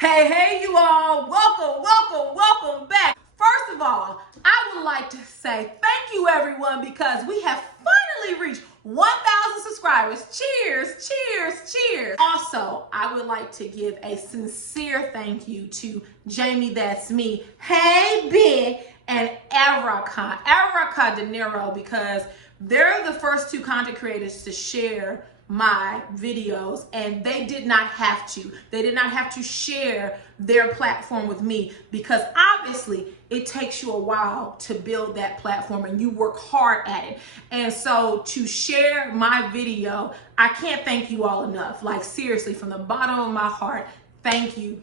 Hey, you all. Welcome back. First of all, I would like to say thank you, everyone, because we have finally reached 1,000 subscribers. Cheers. Also, I would like to give a sincere thank you to Jamie, that's me, Hey Big, and Erica De Niro, because they're the first two content creators to share my videos, and they did not have to share their platform with me, because obviously it takes you a while to build that platform and you work hard at it. And so to share my video, I can't thank you all enough. Like, seriously, from the bottom of my heart, thank you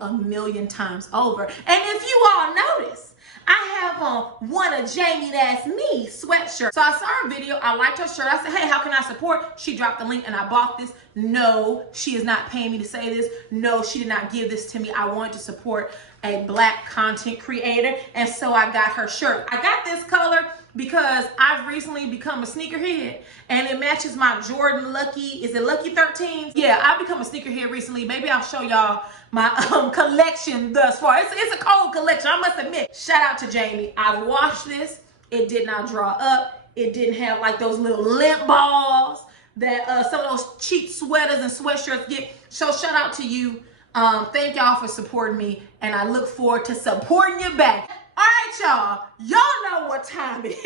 a million times over. And if you all notice, I have on one of Jamie That's Me sweatshirt. So I saw her video, I liked her shirt. I said, hey, how can I support? She dropped the link and I bought this. No, she is not paying me to say this. No, she did not give this to me. I wanted to support a Black content creator, and so I got her shirt. I got this color because I've recently become a sneakerhead, and it matches my Jordan Lucky, is it Lucky 13? Yeah, I've become a sneakerhead recently. Maybe I'll show y'all my collection thus far. It's a cold collection, I must admit. Shout out to Jamie. I washed this. It did not draw up. It didn't have like those little lint balls that some of those cheap sweaters and sweatshirts get. So shout out to you. Thank y'all for supporting me, and I look forward to supporting you back. All right, y'all know what time it is.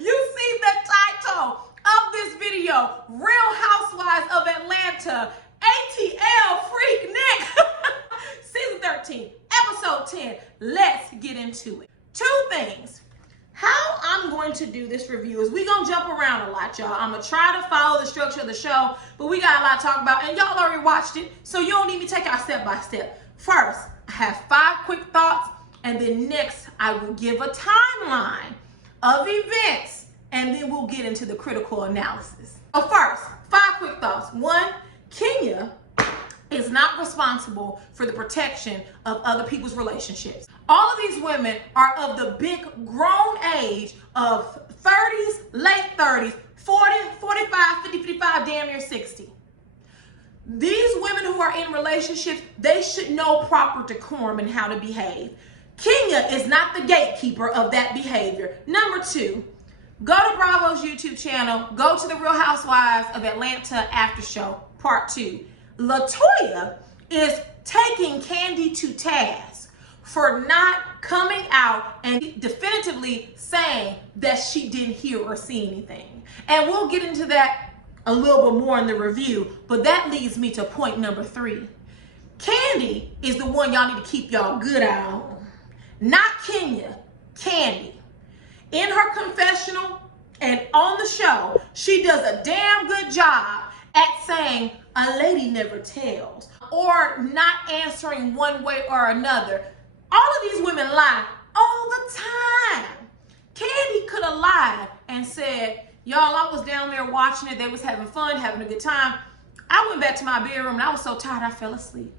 You see the title of this video, Real Housewives of Atlanta, ATL Freak Nick, Season 13, Episode 10. Let's get into it. Two things. How I'm going to do this review is we're going to jump around a lot, y'all. I'm going to try to follow the structure of the show, but we got a lot to talk about, and y'all already watched it, so you don't need me to take out step by step. First, I have 5 quick thoughts, and then next, I will give a timeline of events, and then we'll get into the critical analysis. So first, 5 quick thoughts. 1, Kenya is not responsible for the protection of other people's relationships. All of these women are of the big grown age of 30s, late 30s, 40, 45, 50, 55, damn near 60. These women who are in relationships, they should know proper decorum and how to behave. Kenya is not the gatekeeper of that behavior. Number 2, go to Bravo's YouTube channel, go to the Real Housewives of Atlanta after show, part 2. LaToya is taking Kandi to task for not coming out and definitively saying that she didn't hear or see anything. And we'll get into that a little bit more in the review, but that leads me to point number 3. Kandi is the one y'all need to keep y'all good eye on. Not Kenya, Kandi. In her confessional and on the show, she does a damn good job at saying a lady never tells, or not answering one way or another. All of these women lie all the time. Kandi could have lied and said, y'all, I was down there watching it. They was having fun, having a good time. I went back to my bedroom and I was so tired I fell asleep.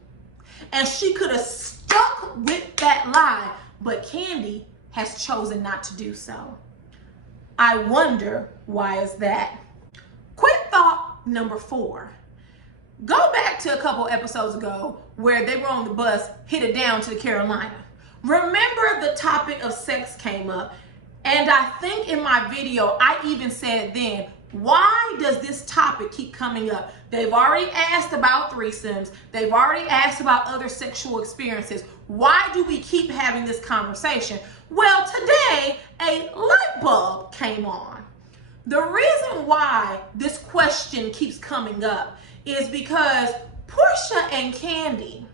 And she could have stuck with that lie, but Kandi has chosen not to do so. I wonder, why is that? Quick thought number 4. Go back to a couple episodes ago where they were on the bus headed down to the Carolina. Remember, the topic of sex came up, and I think in my video I even said then, why does this topic keep coming up? They've already asked about threesomes. They've already asked about other sexual experiences. Why do we keep having this conversation? Well, today a light bulb came on. The reason why this question keeps coming up is because Portia and Kandi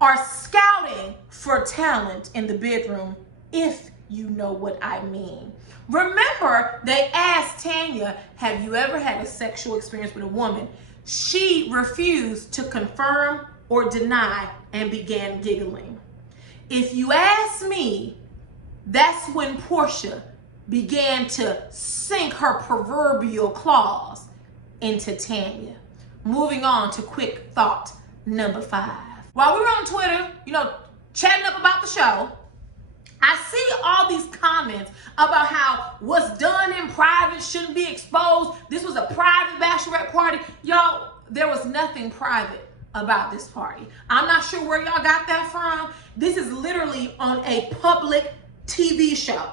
are scouting for talent in the bedroom, if you know what I mean. Remember, they asked Tanya, have you ever had a sexual experience with a woman? She refused to confirm or deny and began giggling. If you ask me, that's when Portia began to sink her proverbial claws into Tanya. Moving on to quick thought number 5. While we were on Twitter, chatting up about the show, I see all these comments about how what's done in private shouldn't be exposed. This was a private bachelorette party. Y'all, there was nothing private about this party. I'm not sure where y'all got that from. This is literally on a public TV show.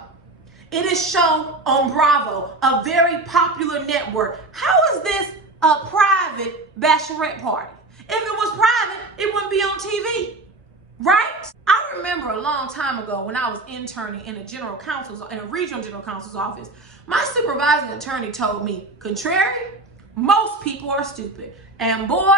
It is shown on Bravo, a very popular network. How is this a private bachelorette party? If it was private, it wouldn't be on TV, right? I remember a long time ago when I was interning in a regional general counsel's office, my supervising attorney told me, contrary, most people are stupid. And boy,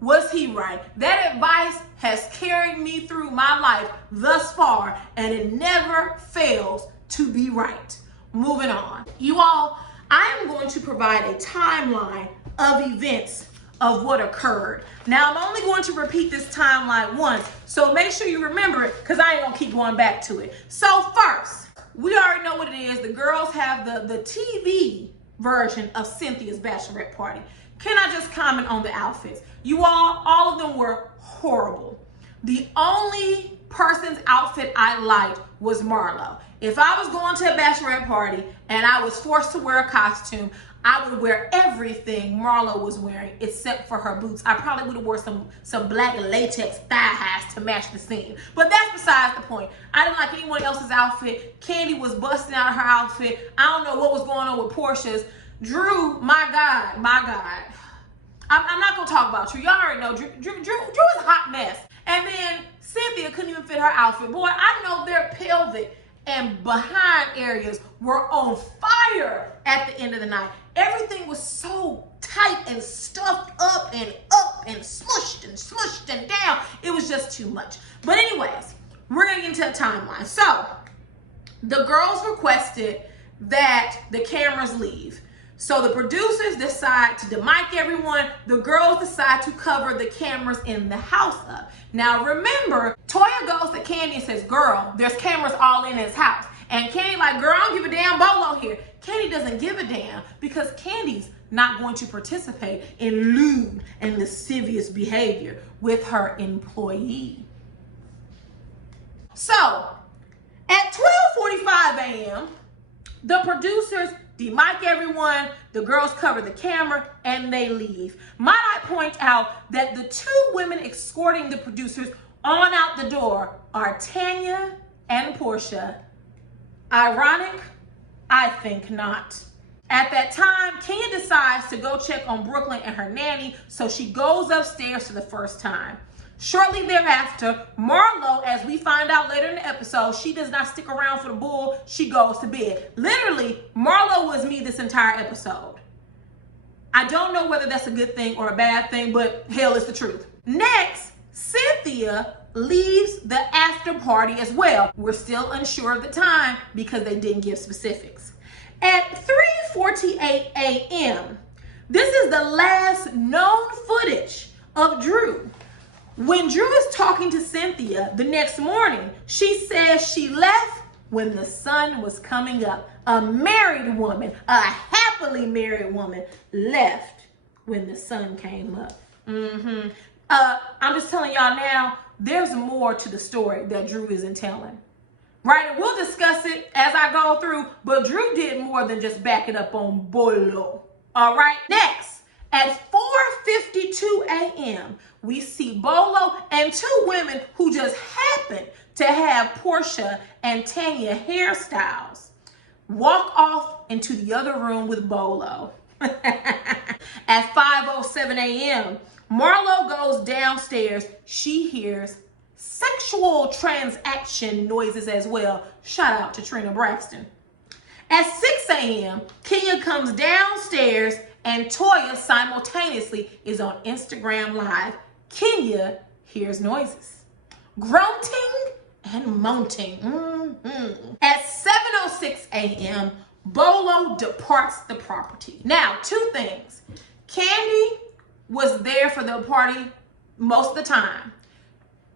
was he right. That advice has carried me through my life thus far, and it never fails to be right. Moving on. You all, I am going to provide a timeline of events of what occurred. Now, I'm only going to repeat this timeline once, so make sure you remember it, because I ain't gonna keep going back to it. So first, we already know what it is. The girls have the TV version of Cynthia's bachelorette party. Can I just comment on the outfits? You all of them were horrible. The only person's outfit I liked was Marlo. If I was going to a bachelorette party and I was forced to wear a costume, I would wear everything Marlo was wearing except for her boots. I probably would have wore some black latex thigh highs to match the scene. But that's besides the point. I didn't like anyone else's outfit. Candy was busting out of her outfit. I don't know what was going on with Portia's. Drew, my God. I'm not gonna talk about Drew. Y'all already know Drew is a hot mess. And then Cynthia couldn't even fit her outfit. Boy, I know their pelvic and behind areas were on fire at the end of the night. Everything was so tight and stuffed up and smushed and down. It was just too much. But anyways, we're gonna get into a timeline. So the girls requested that the cameras leave. So the producers decide to demic everyone. The girls decide to cover the cameras in the house up. Now remember, Toya goes to Candy and says, girl, there's cameras all in his house. And Candy like, girl, I don't give a damn bolo here. Candy doesn't give a damn because Candy's not going to participate in lewd and lascivious behavior with her employee. So at 12:45 a.m., the producers demic everyone, the girls cover the camera, and they leave. Might I point out that the two women escorting the producers on out the door are Tanya and Portia. Ironic? I think not. At that time, Kenya decides to go check on Brooklyn and her nanny, so she goes upstairs for the first time. Shortly thereafter, Marlo, as we find out later in the episode, she does not stick around for the bull. She goes to bed. Literally, Marlo was me this entire episode. I don't know whether that's a good thing or a bad thing, but hell, it's the truth. Next, Cynthia leaves the after party as well. We're still unsure of the time because they didn't give specifics. At 3:48 a.m., this is the last known footage of Drew. When Drew is talking to Cynthia the next morning, she says she left when the sun was coming up. A married woman, a happily married woman, left when the sun came up. I'm just telling y'all now, there's more to the story that Drew isn't telling. Right? And we'll discuss it as I go through, but Drew did more than just back it up on Bolo. All right? Next, at 4:52 a.m., we see Bolo and two women who just happen to have Portia and Tanya hairstyles walk off into the other room with Bolo. At 5:07 a.m., Marlo goes downstairs. She hears sexual transaction noises as well. Shout out to Trina Braxton. At 6 a.m., Kenya comes downstairs and Toya simultaneously is on Instagram Live. Kenya hears noises, grunting and mounting. At 7:06 a.m., Bolo departs the property. Now, two things. Candy was there for the party most of the time,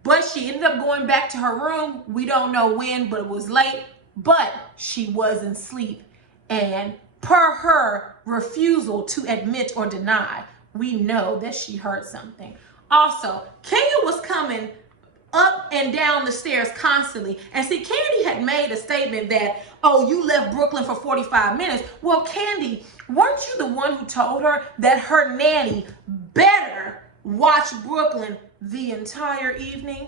but she ended up going back to her room. We don't know when, but it was late, but she wasn't asleep. And per her refusal to admit or deny, we know that she heard something. Also, Kenya was coming up and down the stairs constantly. And see, Candy had made a statement that Oh, you left Brooklyn for 45 minutes. Well, Candy, weren't you the one who told her that her nanny better watch Brooklyn the entire evening?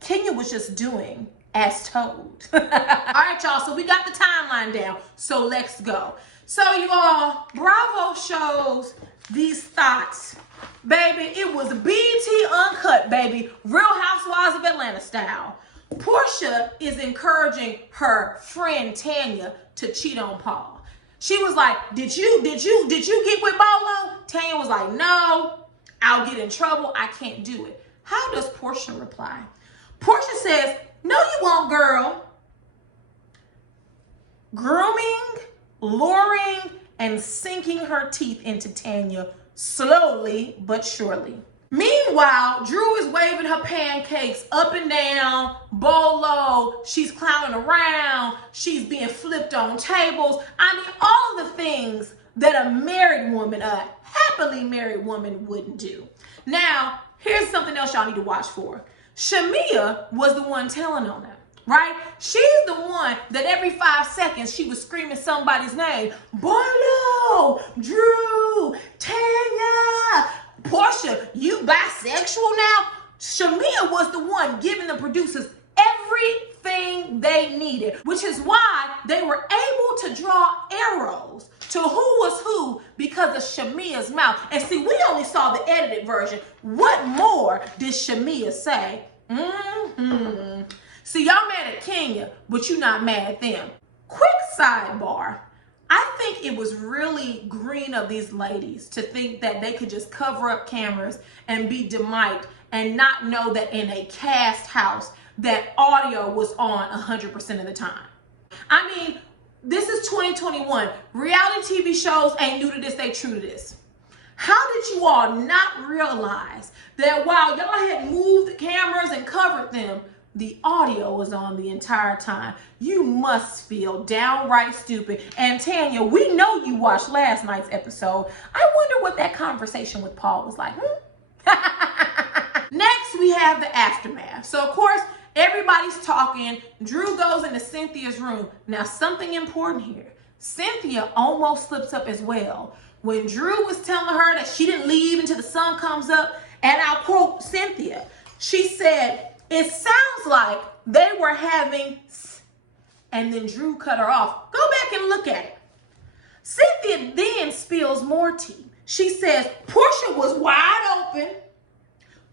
Kenya was just doing as told. All right, y'all, so we got the timeline down, so let's go. So you all, Bravo shows these thoughts. Baby, it was BT Uncut, baby. Real Housewives of Atlanta style. Portia is encouraging her friend Tanya to cheat on Paul. She was like, did you get with Bolo? Tanya was like, no, I'll get in trouble. I can't do it. How does Portia reply? Portia says, no, you won't, girl. Grooming, luring, and sinking her teeth into Tanya slowly but surely. Meanwhile, Drew is waving her pancakes up and down, Bolo. She's clowning around. She's being flipped on tables. I mean, all the things that a married woman, a happily married woman wouldn't do. Now, here's something else y'all need to watch for. Shamia was the one telling on them, right? She's the one that every 5 seconds she was screaming somebody's name. Bolo, Drew, Tanya, Portia, you bisexual now? Shamia was the one giving the producers everything they needed, which is why they were able to draw arrows to who was who because of Shamia's mouth. And see, we only saw the edited version. What more did Shamia say? See, y'all mad at Kenya, but you're not mad at them. Quick sidebar. I think it was really green of these ladies to think that they could just cover up cameras and be demiked and not know that in a cast house that audio was on 100% of the time. I mean, this is 2021. Reality TV shows ain't new to this, they true to this. How did you all not realize that while y'all had moved the cameras and covered them, the audio was on the entire time? You must feel downright stupid. And Tanya, we know you watched last night's episode. I wonder what that conversation with Paul was like. Next, we have the aftermath. So, of course, everybody's talking. Drew goes into Cynthia's room. Now, something important here. Cynthia almost slips up as well. When Drew was telling her that she didn't leave until the sun comes up, and I'll quote Cynthia, she said, it sounds like they were having, and then Drew cut her off. Go back and look at it. Cynthia then spills more tea. She says Portia was wide open,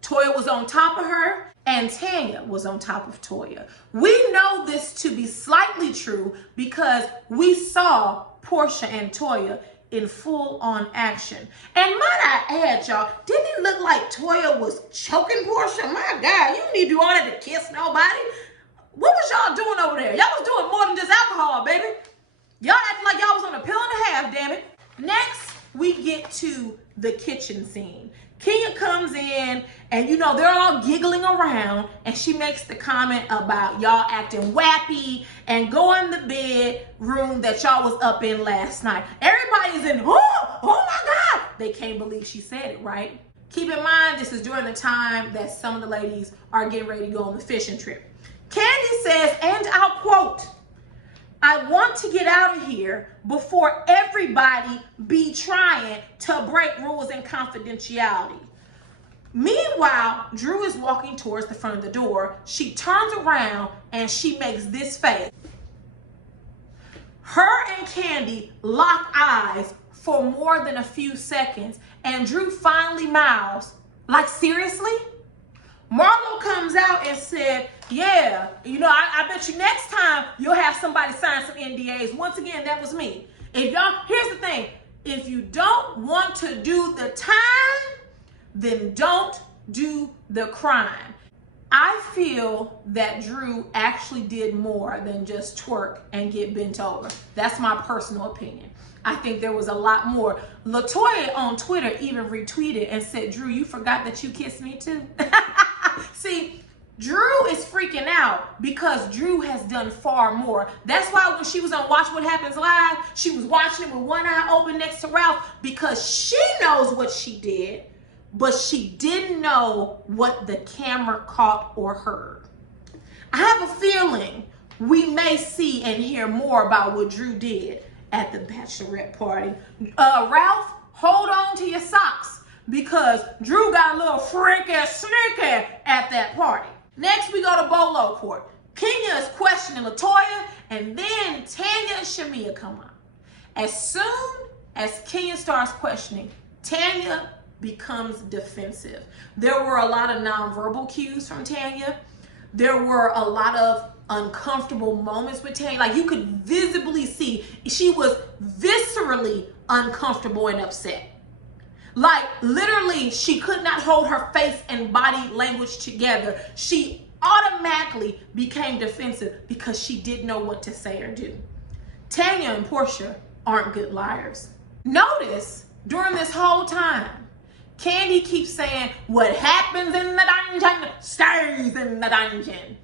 Toya was on top of her, and Tanya was on top of Toya. We know this to be slightly true because we saw Portia and Toya in full-on action. And might I add, y'all, didn't it look like Toya was choking Portia? My God, you need to do all that to kiss nobody. What was y'all doing over there? Y'all was doing more than just alcohol, baby. Y'all acting like y'all was on a pill and a half, damn it. Next, we get to the kitchen scene. Kenya comes in and, you know, they're all giggling around and she makes the comment about y'all acting wappy and go in the bedroom that y'all was up in last night. Everybody's in, oh my God. They can't believe she said it, right? Keep in mind, this is during the time that some of the ladies are getting ready to go on the fishing trip. Candy says, and I'll quote, I want to get out of here before everybody be trying to break rules and confidentiality. Meanwhile, Drew is walking towards the front of the door. She turns around and she makes this face. Her and Candy lock eyes for more than a few seconds, and Drew finally mouths, like, seriously? Marlo comes out and said, yeah, you know, I bet you next time you'll have somebody sign some NDAs. Once again, that was me. If y'all, here's the thing. If you don't want to do the time, then don't do the crime. I feel that Drew actually did more than just twerk and get bent over. That's my personal opinion. I think there was a lot more. LaToya on Twitter even retweeted and said, Drew, you forgot that you kissed me too? See, Drew is freaking out because Drew has done far more. That's why when she was on Watch What Happens Live, she was watching it with one eye open next to Ralph because she knows what she did, but she didn't know what the camera caught or heard. I have a feeling we may see and hear more about what Drew did at the bachelorette party. Ralph, hold on to your socks because Drew got a little freaky sneaky at that party. Next, we go to Bolo Court. Kenya is questioning LaToya, and then Tanya and Shamea come up. As soon as Kenya starts questioning, Tanya becomes defensive. There were a lot of nonverbal cues from Tanya. There were a lot of uncomfortable moments with Tanya. Like, you could visibly see she was viscerally uncomfortable and upset. Like, literally, she could not hold her face and body language together. She automatically became defensive because she didn't know what to say or do. Tanya and Portia aren't good liars. Notice during this whole time, Candy keeps saying, what happens in the dungeon stays in the dungeon.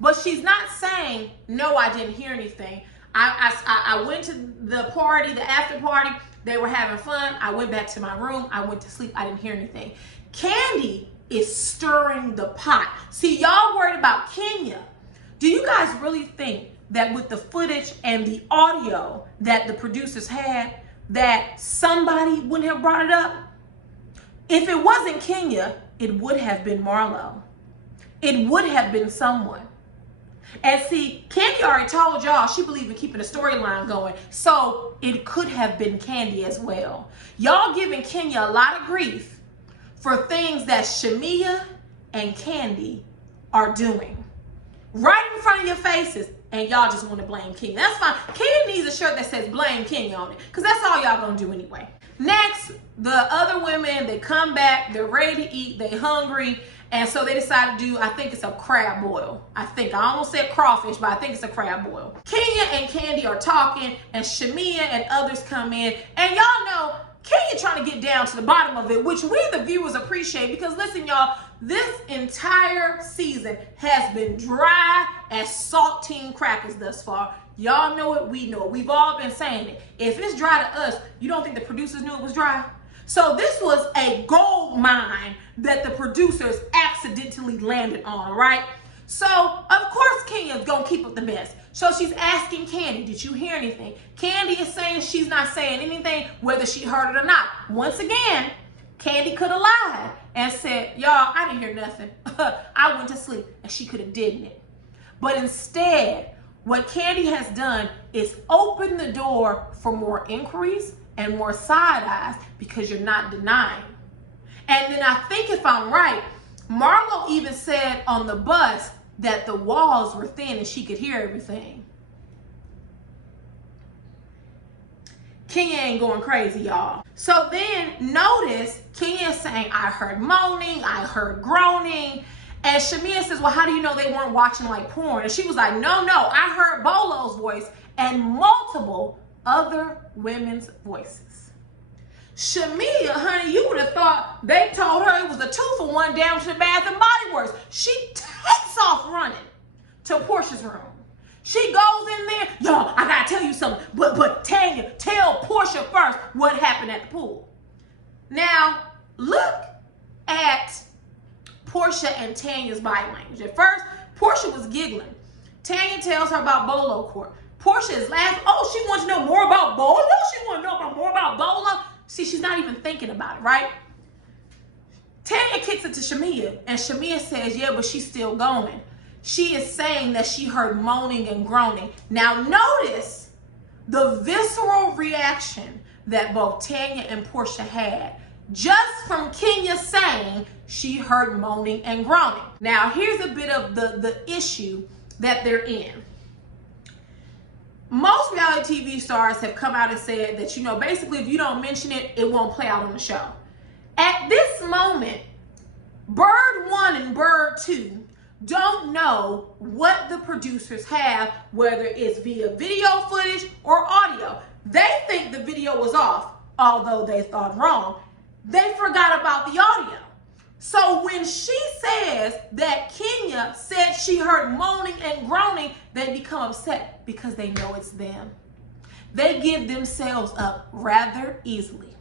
But she's not saying, no, I didn't hear anything. I went to the party, the after party. They were having fun. I went back to my room. I went to sleep. I didn't hear anything. Candy is stirring the pot. See, y'all worried about Kenya. Do you guys really think that with the footage and the audio that the producers had, that somebody wouldn't have brought it up? If it wasn't Kenya, it would have been Marlo. It would have been someone. And see, Candy already told y'all she believed in keeping the storyline going. So it could have been Candy as well. Y'all giving Kenya a lot of grief for things that Shamea and Candy are doing. Right in front of your faces. And y'all just want to blame Kenya. That's fine. Kenya needs a shirt that says blame Kenya on it. Because that's all y'all going to do anyway. Next, the other women, they come back. They're ready to eat. They hungry. And so they decide to do, I think it's a crab boil. I almost said crawfish, but I think it's a crab boil. Kenya and Candy are talking, and Shamea and others come in. And y'all know, Kenya trying to get down to the bottom of it, which we, the viewers, appreciate. Because listen, y'all, this entire season has been dry as saltine crackers thus far. Y'all know it, we know it. We've all been saying it. If it's dry to us, you don't think the producers knew it was dry? So this was a gold mine that the producers accidentally landed on, right? So, of course, Kenya's gonna keep up the mess. So she's asking Candy, did you hear anything? Candy is saying she's not saying anything, whether she heard it or not. Once again, Candy could have lied and said, y'all, I didn't hear nothing. I went to sleep, and she could have did it. But instead, what Candy has done is open the door for more inquiries and more side eyes because you're not denying. And then I think, if I'm right, Marlo even said on the bus that the walls were thin and she could hear everything. Kenya ain't going crazy, y'all. So then notice Kenya saying, I heard moaning, I heard groaning. And Shamea says, well, how do you know they weren't watching like porn? And she was like, no, I heard Bolo's voice and multiple other women's voices. Shamea, honey, you would have thought they told her it was a 2-for-1 down to the Bath and Body Works. She takes off running to Portia's room. She goes in there, y'all, I gotta tell you something, but Tanya, tell Portia first what happened at the pool. Now, look at Portia and Tanya's body language. At first, Portia was giggling. Tanya tells her about Bolo Court. Portia is laughing. Oh, she wants to know more about Bolo? She wants to know more about Bolo? See, she's not even thinking about it, right? Tanya kicks it to Shamea, and Shamea says, yeah, but she's still going. She is saying that she heard moaning and groaning. Now, notice the visceral reaction that both Tanya and Portia had just from Kenya saying she heard moaning and groaning. Now, here's a bit of the issue that they're in. Most reality TV stars have come out and said that, you know, basically if you don't mention it, it won't play out on the show. At this moment, Bird 1 and Bird 2 don't know what the producers have, whether it's via video footage or audio. They think the video was off, although they thought wrong. They forgot about the audio. So when she says that Kenya said she heard moaning and groaning, they become upset because they know it's them. They give themselves up rather easily.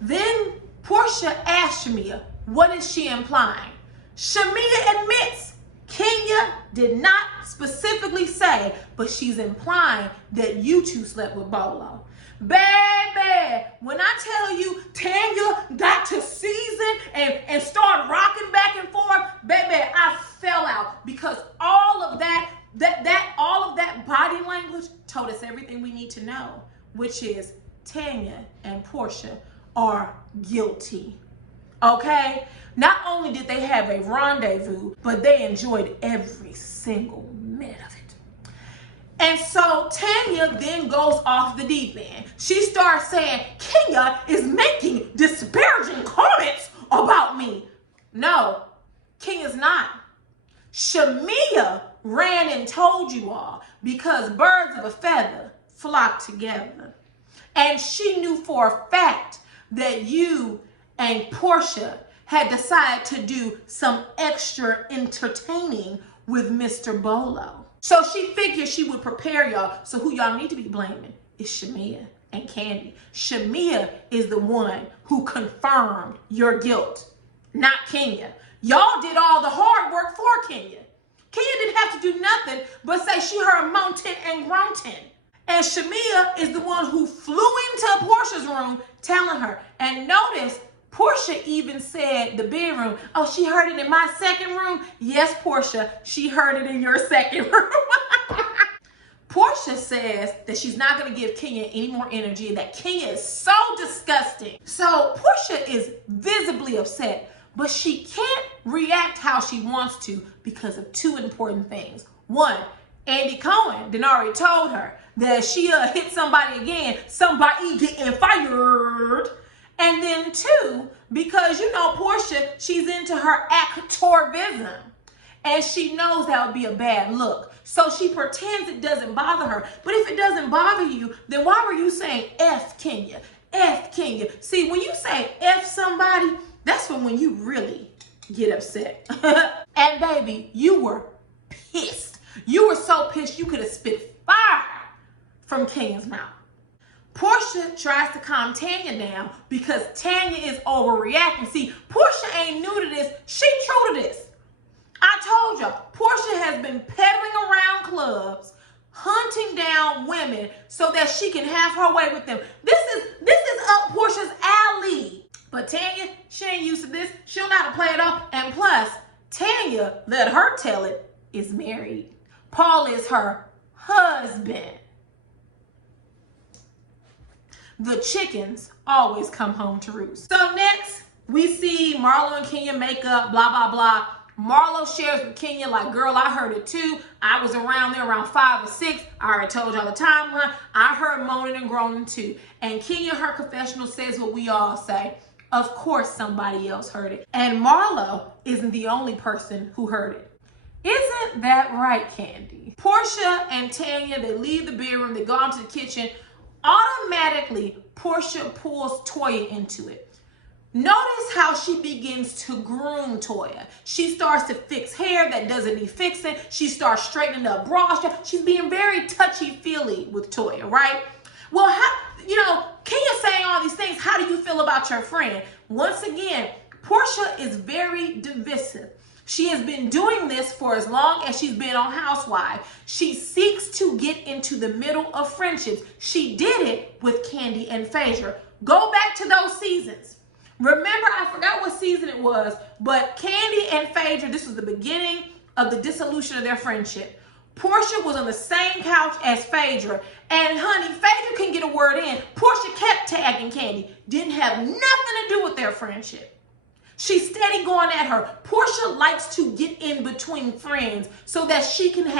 Then Portia asks Shamea, what is she implying? Shamea admits Kenya did not specifically say, but she's implying that you two slept with Bolo. Baby, when I tell you Tanya got to season and start rocking back and forth, baby, I fell out because all of that body language told us everything we need to know, which is Tanya and Portia are guilty. Okay? Not only did they have a rendezvous, but they enjoyed every single minute of it. And so Tanya then goes off the deep end. She starts saying, Kenya is making disparaging comments about me. No, Kenya's not. Shamia ran and told you all because birds of a feather flock together. And she knew for a fact that you and Portia had decided to do some extra entertaining with Mr. Bolo. So she figured she would prepare y'all. So who y'all need to be blaming is Shamia and Candy. Shamia is the one who confirmed your guilt, not Kenya. Y'all did all the hard work for Kenya. Kenya didn't have to do nothing but say she heard mountain and grunting. And Shamia is the one who flew into Portia's room telling her. And notice, Portia even said the bedroom, oh, she heard it in my second room. Yes, Portia, she heard it in your second room. Portia says that she's not going to give Kenya any more energy and that Kenya is so disgusting. So Portia is visibly upset, but she can't react how she wants to because of two important things. One, Andy Cohen done already told her that she hit somebody again, somebody getting fired. And then two, because you know Portia, she's into her actorvism. And she knows that would be a bad look. So she pretends it doesn't bother her. But if it doesn't bother you, then why were you saying F Kenya? F Kenya. See, when you say F somebody, that's when you really get upset. And baby, you were pissed. You were so pissed you could have spit fire from Kenya's mouth. Portia tries to calm Tanya down because Tanya is overreacting. See, Portia ain't new to this. She true to this. I told you, Portia has been peddling around clubs, hunting down women so that she can have her way with them. This is up Portia's alley. But Tanya, she ain't used to this. She don't know how to play it off. And plus, Tanya, let her tell it, is married. Paul is her husband. The chickens always come home to roost. So next, we see Marlo and Kenya make up, blah, blah, blah. Marlo shares with Kenya like, girl, I heard it too. I was around there around 5 or 6. I already told y'all the timeline. I heard moaning and groaning too. And Kenya, her confessional, says what we all say. Of course somebody else heard it. And Marlo isn't the only person who heard it. Isn't that right, Candy? Portia and Tanya, they leave the bedroom, they go into the kitchen. Automatically, Portia pulls Toya into it. Notice how she begins to groom Toya. She starts to fix hair that doesn't need fixing. She starts straightening up bra strap. She's being very touchy-feely with Toya, right? Well, Kenya's saying all these things. How do you feel about your friend? Once again, Portia is very divisive. She has been doing this for as long as she's been on Housewives. She seeks to get into the middle of friendships. She did it with Candy and Phaedra. Go back to those seasons. Remember, I forgot what season it was, but Candy and Phaedra, this was the beginning of the dissolution of their friendship. Portia was on the same couch as Phaedra, and honey, Phaedra couldn't get a word in. Portia kept tagging Candy. Didn't have nothing to do with their friendship. She's steady going at her. Portia likes to get in between friends so that she can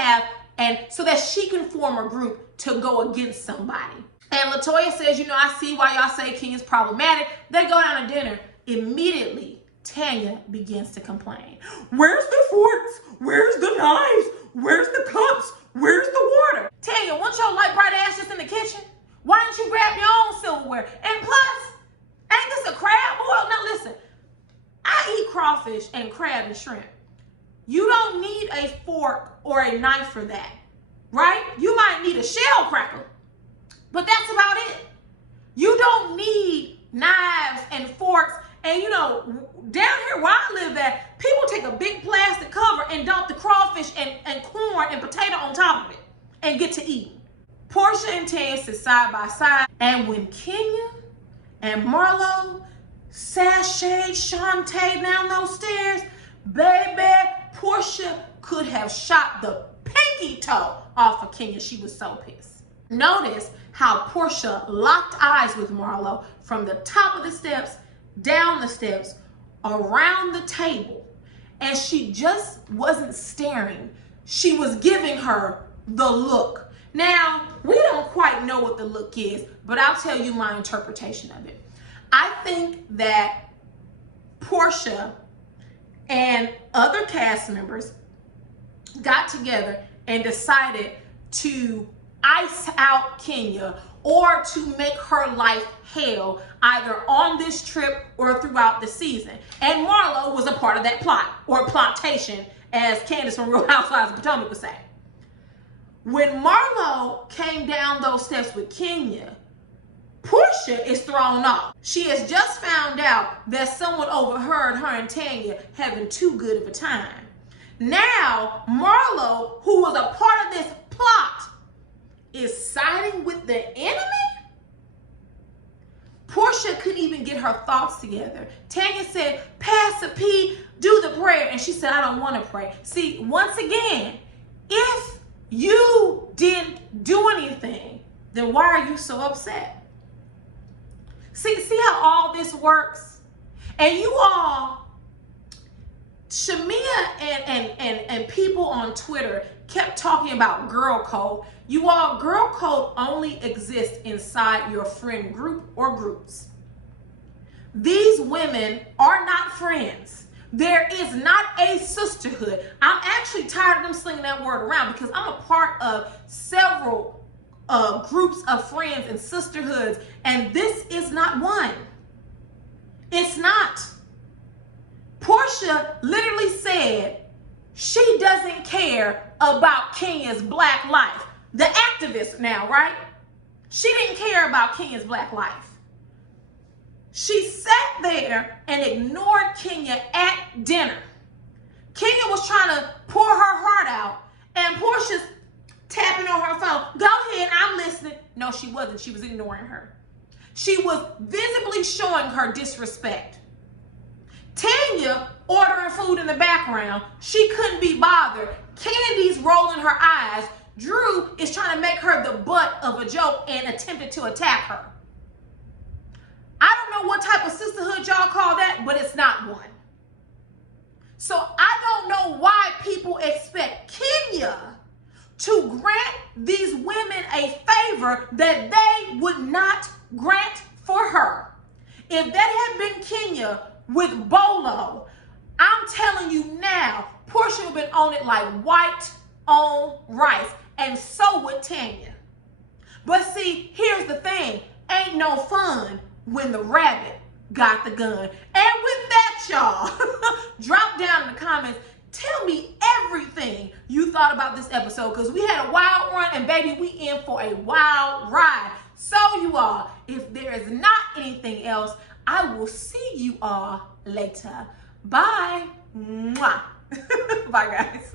form a group to go against somebody. And LaToya says, I see why y'all say Kenya's problematic. They go down to dinner. Immediately, Tanya begins to complain. Where's the forks? Where's the knives? Where's the cups? Where's the water? Tanya, won't your light bright ass just in the kitchen? Why didn't you grab your own silverware? And plus, ain't this a crab boil? Now listen, I eat crawfish and crab and shrimp. You don't need a fork or a knife for that, right? You might need a shell cracker, but that's about it. You don't need knives and forks. And down here where I live at, people take a big plastic cover and dump the crawfish and corn and potato on top of it and get to eat. Portia and Tanya sit side by side, and when Kenya and Marlo sashayed Shantae down those stairs, baby, Portia could have shot the pinky toe off of Kenya. She was so pissed. Notice how Portia locked eyes with Marlo from the top of the steps, down the steps, around the table, and she just wasn't staring. She was giving her the look. Now, we don't quite know what the look is, but I'll tell you my interpretation of it. I think that Portia and other cast members got together and decided to ice out Kenya or to make her life hell, either on this trip or throughout the season. And Marlo was a part of that plot, or plottation, as Candace from Real Housewives of Potomac would say. When Marlo came down those steps with Kenya, Portia is thrown off. She has just found out that someone overheard her and Tanya having too good of a time. Now, Marlo, who was a part of this plot, is siding with the enemy? Portia couldn't even get her thoughts together. Tanya said, Pastor P, do the prayer. And she said, I don't want to pray. See, once again, if you didn't do anything, then why are you so upset? See how all this works? And you all, Shamia and people on Twitter kept talking about girl code. You all, girl code only exists inside your friend group or groups. These women are not friends. There is not a sisterhood. I'm actually tired of them slinging that word around, because I'm a part of several groups of friends and sisterhoods, and this is not one. It's not. Portia literally said she doesn't care about Kenya's black life. The activist now, right? She didn't care about Kenya's black life. She sat there and ignored Kenya at dinner. Kenya was trying to pour her heart out, and Portia's tapping on her phone. Go ahead, I'm listening. No, she wasn't. She was ignoring her. She was visibly showing her disrespect. Tanya ordering food in the background. She couldn't be bothered. Candy's rolling her eyes. Drew is trying to make her the butt of a joke and attempted to attack her. I don't know what type of sisterhood y'all call that, but it's not one. So I don't know why people expect Kenya to grant these women a favor that they would not grant for her. If that had been Kenya with Bolo, I'm telling you now, Portia would have been on it like white on rice, and so would Tanya. But see, here's the thing, ain't no fun when the rabbit got the gun. And with that, y'all, drop down in the comments, tell me everything you thought about this episode, because we had a wild run, and baby, we in for a wild ride. So you all, if there is not anything else, I will see you all later. Bye. Mwah. Bye, guys.